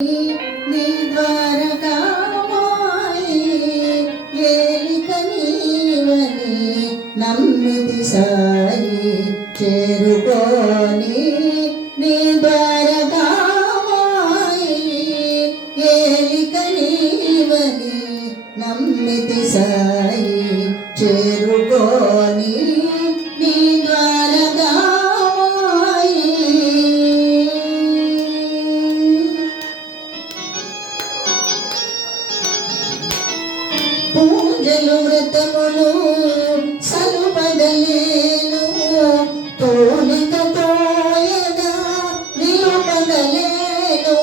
నీ ద్వారకామాయి ఏలిక నీవని నమ్మితి సాయి చేరుకోని నీ ద్వారకామాయి ఏలిక నీవని నమ్మితి సాయి చేరుకోని నీ ద్వారకామాయి పూజలు వ్రతములు సలుపగలేను తోలికతో యదా నిలుపగలేను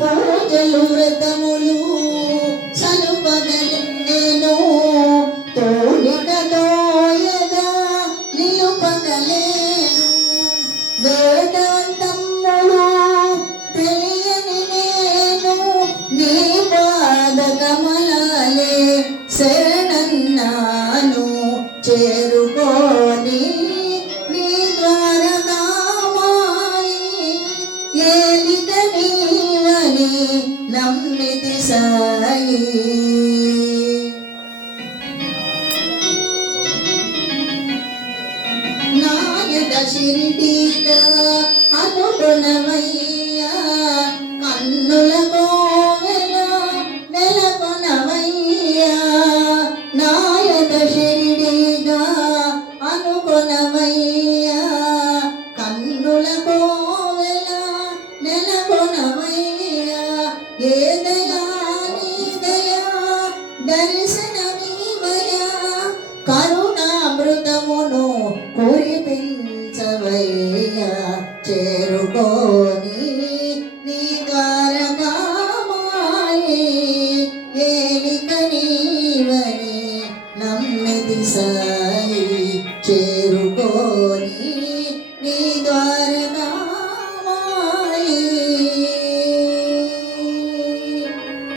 పూజలు వ్రతములు సలుపగలేను తోలికతో యదా నిలుపగలేను వేదాంతములు తెలియని నేను నీ పాద కమలాలే శరణన్నాను చేరుకోని నీ ద్వారకామాయి ఏలిక నీవని నమ్మితి సాయి నాయక షిరిడీగా అనుగుణమయ్యా కన్నుల కోవెల నెలకొనవయ్యా నాయక షిరిడీగా అనుగుణమయ్యా కన్నుల కోవెల నెలకొనవయ్యా ఏ దయా నీ దయా దర్శనమీవయా కరుణామృతమును కురిపించవయ్యా చేరుకోని నీ ద్వారకామాయి ఏలిక నీవని నమ్మితి సాయి చేరుకో